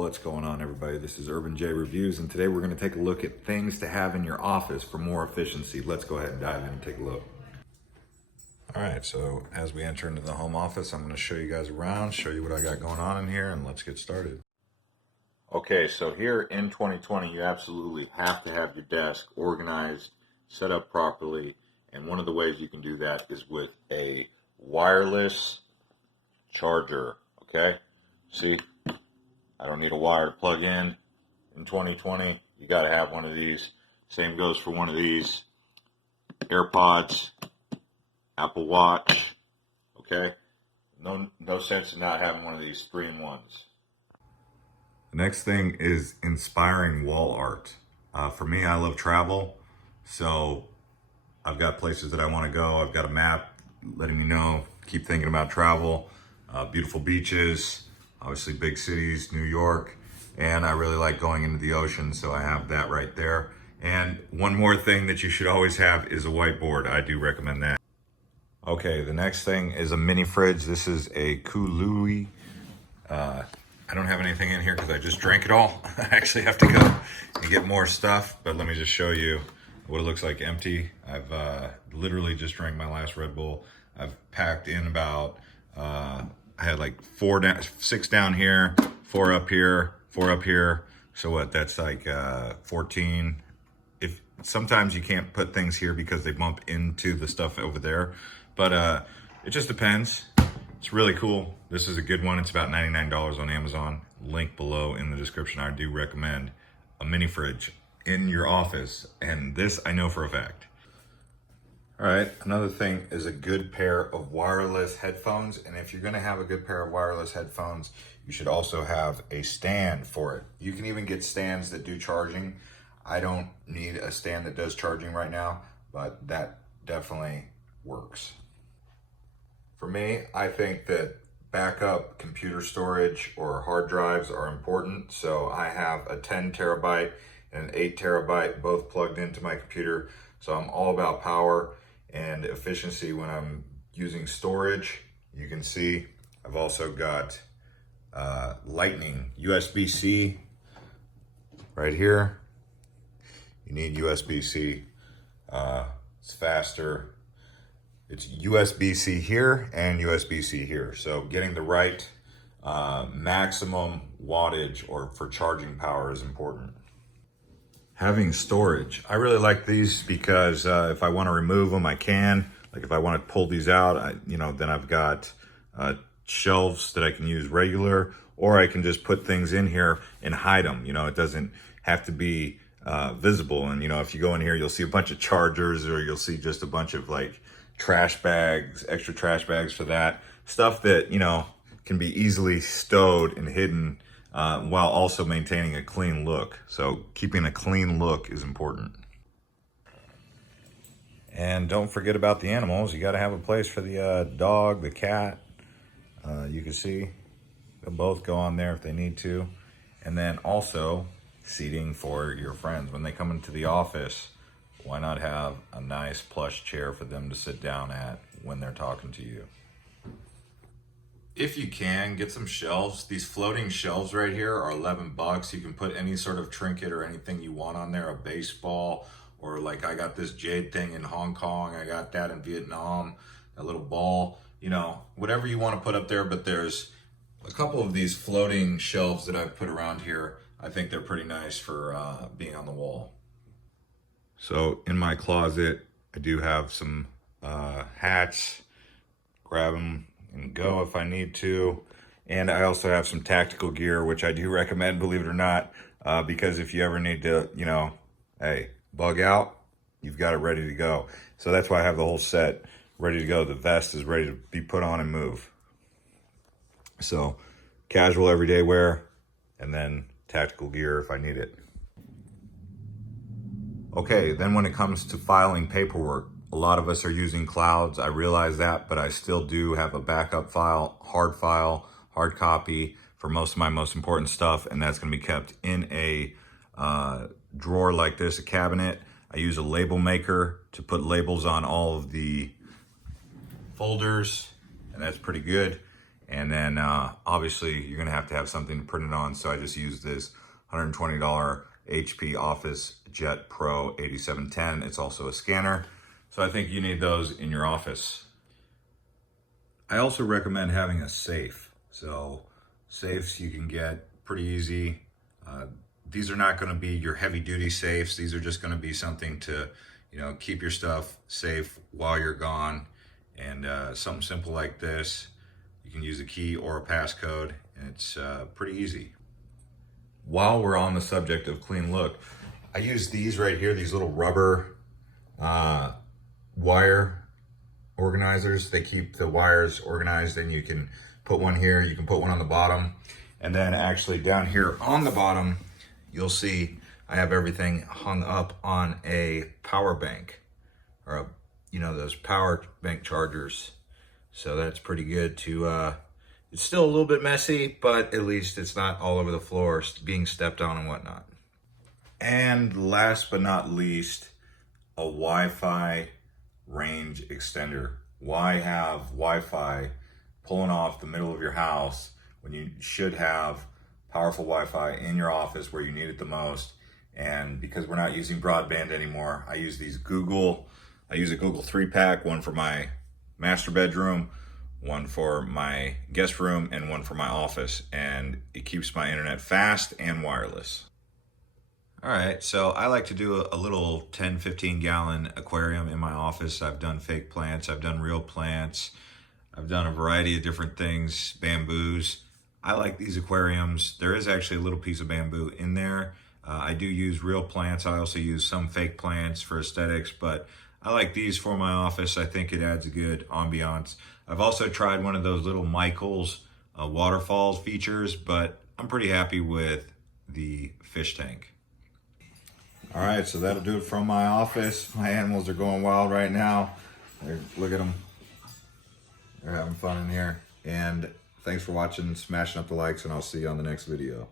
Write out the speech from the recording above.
What's going on, everybody? This is Urban J Reviews, and today we're going to take a look at things to have in your office for more efficiency. Let's go ahead and dive in and take a look. All right, so as we enter into the home office, I'm going to show you guys around, show you what I got going on in here, and let's get started. Okay, so here in 2020, you absolutely have to have your desk organized, set up properly, and one of the ways you can do that is with a wireless charger, okay? See, I don't need a wire to plug in. In 2020, you got to have one of these. Same goes for one of these AirPods, Apple Watch, okay? No sense in not having one of these 3-in-1s. The next thing is inspiring wall art. For me, I love travel, so I've got places that I want to go. I've got a map letting me know, keep thinking about travel, beautiful beaches, obviously big cities, New York, and I really like going into the ocean, so I have that right there. And one more thing that you should always have is a whiteboard. I do recommend that. Okay, the next thing is a mini fridge. This is a Kului. I don't have anything in here because I just drank it all. I actually have to go and get more stuff, but let me just show you what it looks like empty. I've literally just drank my last Red Bull. I've packed in about, I had like 6 down here, 4 up here, 4 up here. So what, that's like 14. If sometimes you can't put things here because they bump into the stuff over there, but it just depends. It's really cool. This is a good one. It's about $99 on Amazon. Link below in the description. I do recommend a mini fridge in your office, and this I know for a fact. All right, another thing is a good pair of wireless headphones, and if you're gonna have a good pair of wireless headphones, you should also have a stand for it. You can even get stands that do charging. I don't need a stand that does charging right now, but that definitely works. For me, I think that backup computer storage or hard drives are important. So I have a 10 terabyte and an 8 terabyte both plugged into my computer. So I'm all about power and efficiency when I'm using storage. You can see I've also got lightning USB-C right here. You need USB-C. It's faster. It's USB-C here and USB-C here. So getting the right maximum wattage or for charging power is important. Having storage. I really like these because if I want to remove them, I can. Like if I want to pull these out, then I've got shelves that I can use regular, or I can just put things in here and hide them. It doesn't have to be visible. And if you go in here, you'll see a bunch of chargers, or you'll see just a bunch of like trash bags, extra trash bags for that. Stuff that, can be easily stowed and hidden while also maintaining a clean look. So keeping a clean look is important. And don't forget about the animals. You got to have a place for the dog, the cat. You can see they'll both go on there if they need to. And then also seating for your friends. When they come into the office, why not have a nice plush chair for them to sit down at when they're talking to you? If you can, get some shelves. These floating shelves right here are $11. You can put any sort of trinket or anything you want on there, a baseball, or like I got this jade thing in Hong Kong. I got that in Vietnam, a little ball, whatever you want to put up there. But there's a couple of these floating shelves that I've put around here. I think they're pretty nice for being on the wall. So in my closet, I do have some hats, grab them and go if I need to. And I also have some tactical gear, which I do recommend, believe it or not, because if you ever need to, hey, bug out, you've got it ready to go. So that's why I have the whole set ready to go. The vest is ready to be put on and move. So casual everyday wear, and then tactical gear if I need it. Okay, then when it comes to filing paperwork, a lot of us are using clouds. I realize that, but I still do have a backup file, hard copy for most of my most important stuff, and that's gonna be kept in a drawer like this, a cabinet. I use a label maker to put labels on all of the folders, and that's pretty good. And then obviously you're gonna have to have something to print it on. So I just used this $120 HP Office Jet Pro 8710. It's also a scanner. So I think you need those in your office. I also recommend having a safe. So safes you can get pretty easy. These are not gonna be your heavy duty safes. These are just gonna be something to, keep your stuff safe while you're gone. And something simple like this, you can use a key or a passcode, and it's pretty easy. While we're on the subject of clean look, I use these right here, these little rubber wire organizers. They keep the wires organized, and you can put one here, you can put one on the bottom, and then actually down here on the bottom, you'll see I have everything hung up on a power bank, or those power bank chargers. So that's pretty good to, it's still a little bit messy, but at least it's not all over the floor being stepped on and whatnot. And last but not least, a Wi-Fi range extender. Why have Wi-Fi pulling off the middle of your house when you should have powerful Wi-Fi in your office where you need it the most? And because we're not using broadband anymore, I use a Google 3-pack, one for my master bedroom, one for my guest room, and one for my office. And it keeps my internet fast and wireless. All right, so I like to do a little 10, 15 gallon aquarium in my office. I've done fake plants, I've done real plants, I've done a variety of different things, bamboos. I like these aquariums. There is actually a little piece of bamboo in there. I do use real plants. I also use some fake plants for aesthetics, but I like these for my office. I think it adds a good ambiance. I've also tried one of those little Michaels waterfalls features, but I'm pretty happy with the fish tank. All right, so that'll do it from my office. My animals are going wild right now. Look at them. They're having fun in here. And thanks for watching, smashing up the likes, and I'll see you on the next video.